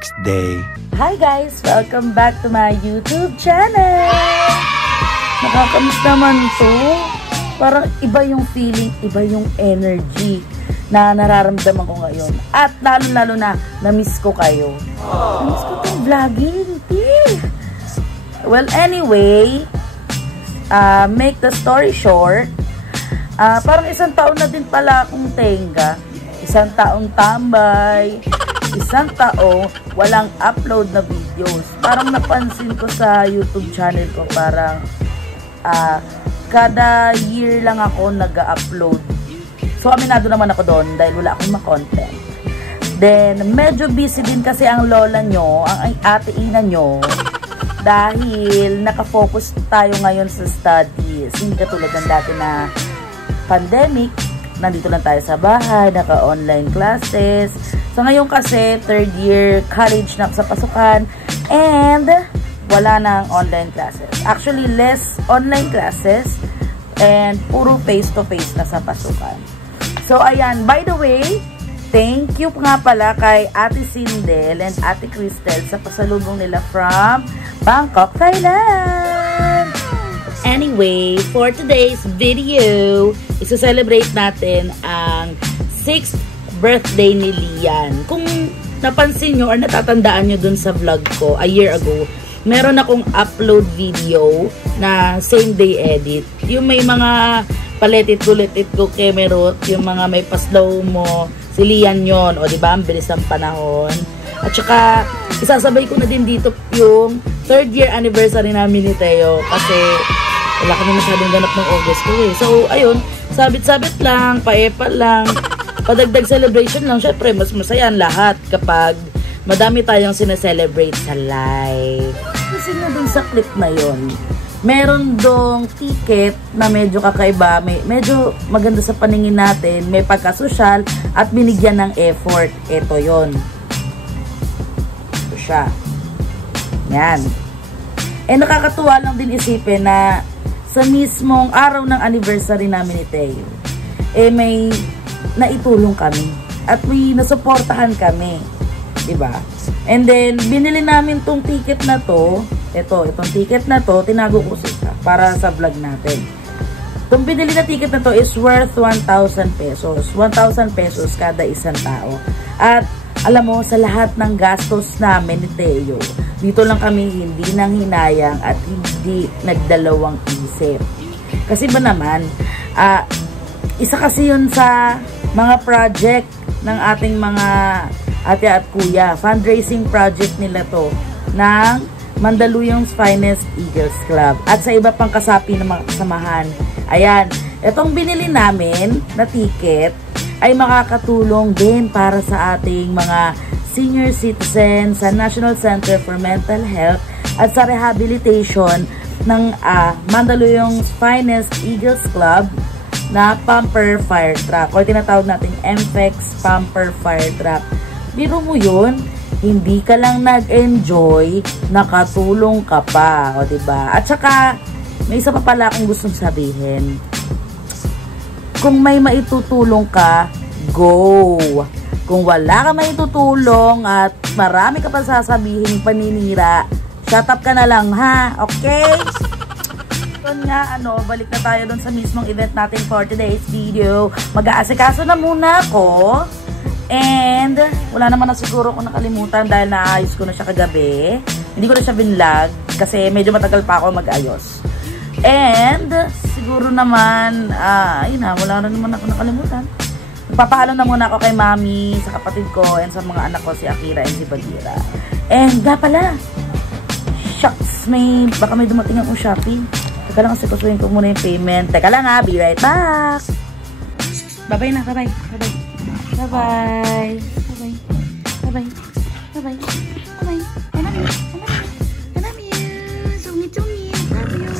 next day. Hi guys! Welcome back to my YouTube channel! Nakakamiss naman to. Parang iba yung feeling, iba yung energy na nararamdaman ko ngayon. At lalo-lalo na, na-miss ko kayo. Na-miss ko itong vlogging. Well, anyway, make the story short, parang isang taon na din pala akong tenga. Isang taong tambay. Isang taong walang upload na videos. Parang napansin ko sa YouTube channel ko, parang kada year lang ako nag-upload. So, aminado naman ako doon dahil wala akong ma-content. Then, medyo busy din kasi ang lola nyo, ang ate ina nyo, dahil nakafocus tayo ngayon sa studies. Hindi katulad ng dati na pandemic, nandito lang tayo sa bahay, naka-online classes. So, ngayon kasi, third year college na sa pasukan, and wala nang online classes. Actually, less online classes and puro face-to-face na sa pasukan. So, ayan. By the way, thank you nga pala kay Ate Sindel and Ate Cristel sa pasalubong nila from Bangkok, Thailand. Anyway, for today's video, isa-celebrate natin ang 6th birthday ni Lian. Kung napansin nyo or natatandaan nyo dun sa vlog ko a year ago, meron akong upload video na same day edit. Yung may mga paletit-ulitit ko kemerot, yung mga may paslaw mo, si Lian yun. O diba, ang bilis ng panahon. At saka, isasabay ko na din dito yung 3rd year anniversary namin ni Teo. Kasi, wala kami masyadong ganap ng August ko eh. So, ayun, sabit-sabit lang, paepal lang, padagdag celebration lang. Syempre, mas masaya ang lahat kapag madami tayong sineselebrate sa live. Kasi nga dun sa clip na yon, meron dong ticket na medyo kakaiba, medyo maganda sa paningin natin, may pagkasosyal at binigyan ng effort. Ito yon. Ito siya. Yan. Eh nakakatuwa lang din isipin na sa mismong araw ng anniversary namin ni Teo, eh may naitulong kami at may nasuportahan kami. Diba? And then, binili namin tong ticket na to. Itong ticket na to, tinago ko siya para sa vlog natin. Itong binili na ticket na to is worth 1,000 pesos. 1,000 pesos kada isang tao. At, alam mo, sa lahat ng gastos namin ni Teo, dito lang kami hindi nang hinayang at hindi nagdalawang isip. Kasi ba naman, isa kasi yun sa mga project ng ating mga ate at kuya. Fundraising project nila to ng Mandaluyong's Finest Eagles Club at sa iba pang kasapi ng mga kasamahan. Ayan, itong binili namin na ticket ay makakatulong din para sa ating mga senior citizens sa National Center for Mental Health at sa rehabilitation ng Mandaluyong's Finest Eagles Club na Pamper Fire Truck o tinatawag natin MFEX Pamper Fire Truck. Biro mo yun, hindi ka lang nag-enjoy, nakatulong ka pa, o diba? At saka, may isa pa pala akong gustong sabihin. Kung may maitutulong ka, go! Kung wala ka maitutulong at marami ka pa sasabihin paninira, shut up ka na lang, ha? Okay? Doon nga, balik na tayo doon sa mismong event natin for today's video. Mag-aasikaso na muna ako. And, wala naman na siguro kung nakalimutan dahil naayos ko na siya kagabi. Hindi ko na siya binlog kasi medyo matagal pa ako mag-ayos. And, siguro naman, ayun na, wala na naman ako nakalimutan. Nagpapaalam na muna ako kay mami, sa kapatid ko, and sa mga anak ko, si Akira and si Badira. And, nga pala, shucks, baka may dumating akong Shopee. Teka lang, kasi kusuhin ko muna yung payment. Teka lang be right back. Bye-bye na, bye-bye. Bye-bye. Bye-bye. Bye-bye. Bye-bye. Bye-bye. Bye-bye. I love you. I love you. I love you. Zumi-zumi. Love you.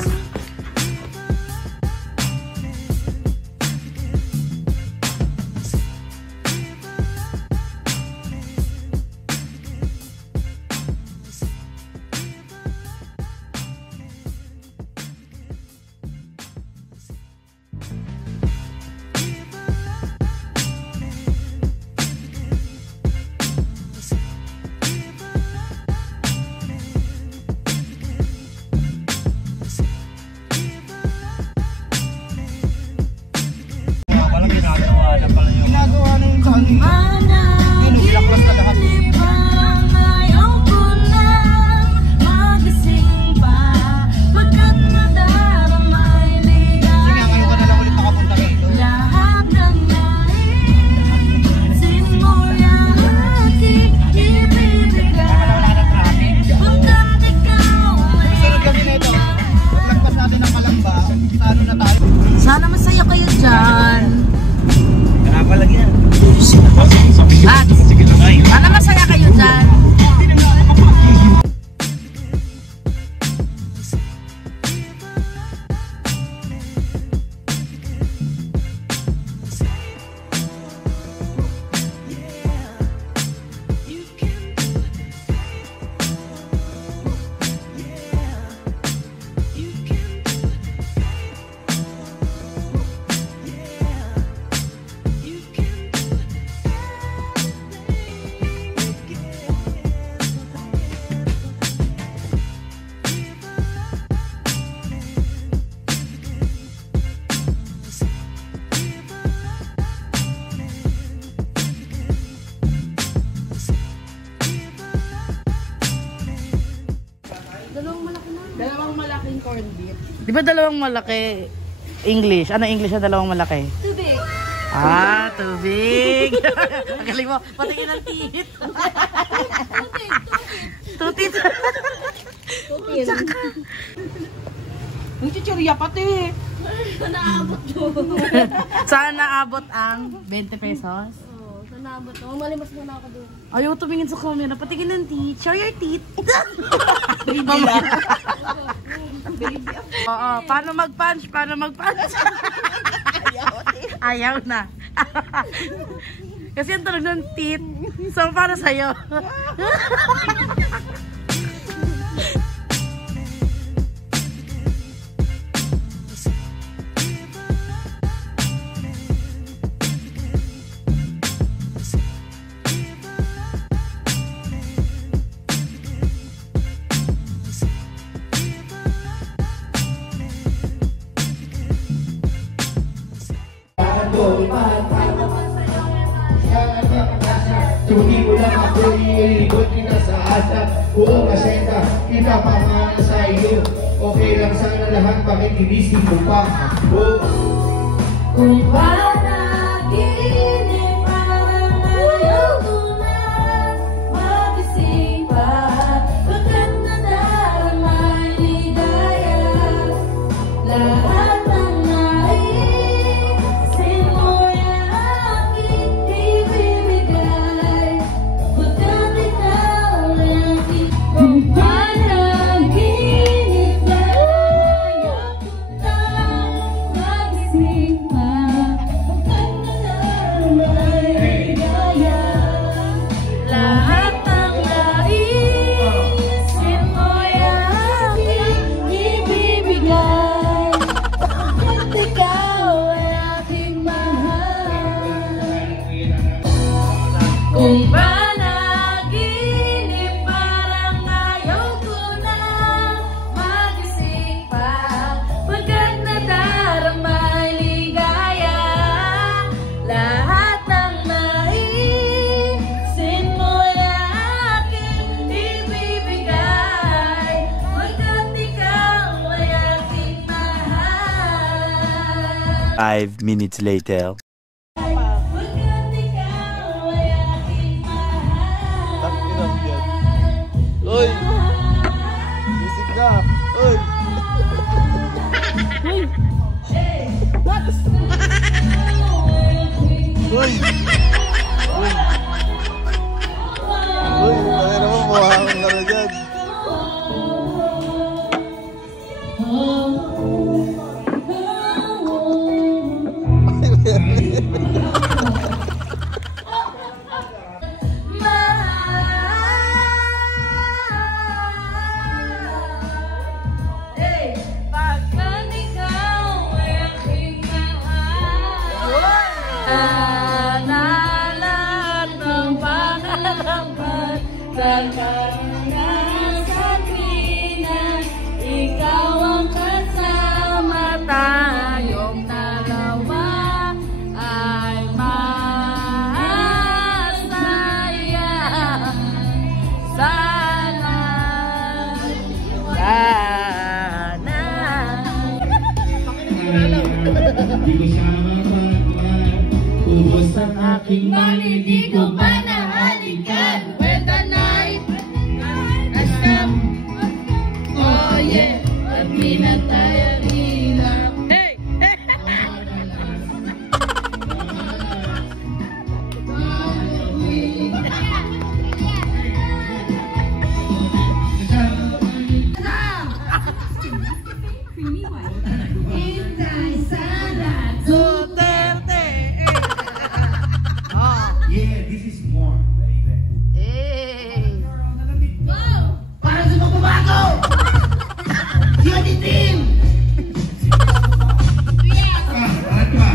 Di ba dalawang malaki? English. Ano English na dalawang malaki? Tubig. Ah, tubig. Ang galing mo. Patingin ng tihit. Tutit. Tutit. Ang chichirya pati. Naabot mo. Saan naabot ang 20 pesos? Oo, saan naabot mo. Malimas muna ako doon. Ayaw tumingin sa camera. Patingin ng teeth. Show your teeth. Baby lang. Oo, paano mag-punch? Paano mag-punch? Ayaw na. Kasi ang tunog ng teeth. So, para sa'yo. Sugi mo lang ako, iikot kita sa asap. Oo, kasenta, kita pa nga sa iyo. Okay lang sana lahat, bakit ginising mo pa ako? Kung panaginip parang ayaw ko na magising pa. Pagkat nadarama ay ligaya. Lahat ng naisin mo ay aking ibibigay. Pagkat ikaw ay aking. Kung panaginip ayaw ko na magising pa. Pagkat nadarama ay ligaya. Lahat ng naisin mo ay aking ibibigay. Pagkat ikaw ay aking mahal. Kung panaginip parang ayaw ko na magising pa. Pagkat nadarama ay ligaya. Lahat ng naisin mo ay aking ibibigay. Pagkat ikaw ay aking mahal. 5 minutes later. Pagkat ikaw ay aking mahal. Uy! Isip na! Uy! Uy! Uy! Kaya naman mukhang ka na dyan. Pagkat ikaw ay aking mahal. Lahat ng pangalaman sa kanya sa tuwina, ikaw ang kasama, tayong dalawa ay masaya. Sana, Di ko siya mapagman. Ubos ang aking mali, di ko pa nahalikan. When the night has come, oh yeah, at minatay ang hirap. Hey! Duterte! Yeah, this is more. Para sa magbabago! Unity team! Alat ba?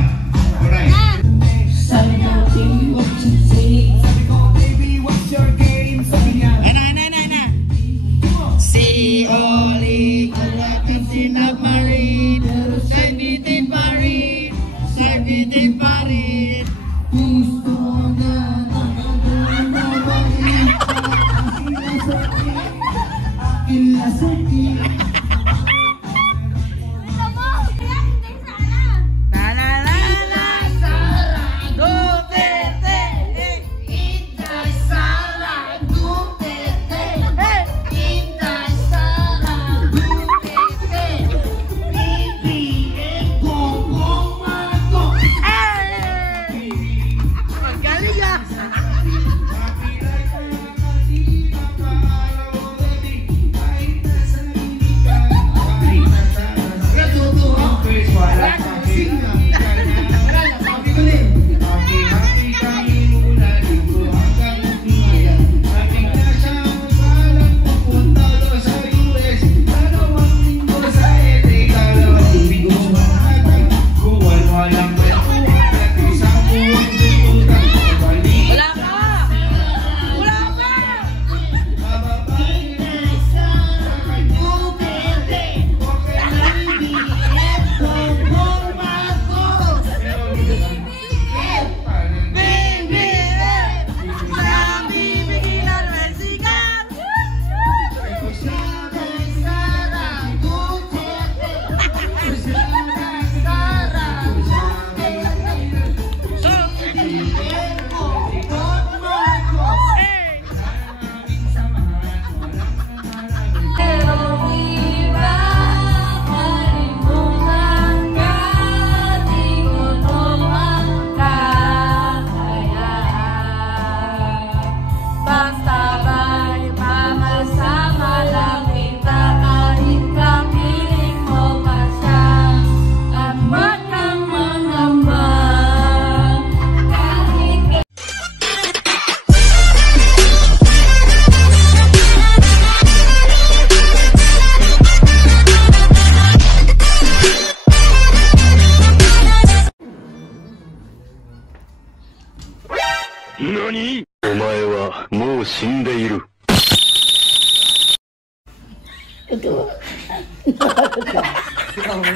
Alright. Sabi natin what you say. Sabi ko, baby, what's your game? Sabi niya, Si Oli, kalapit si Nagmarin. Sabi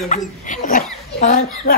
Akala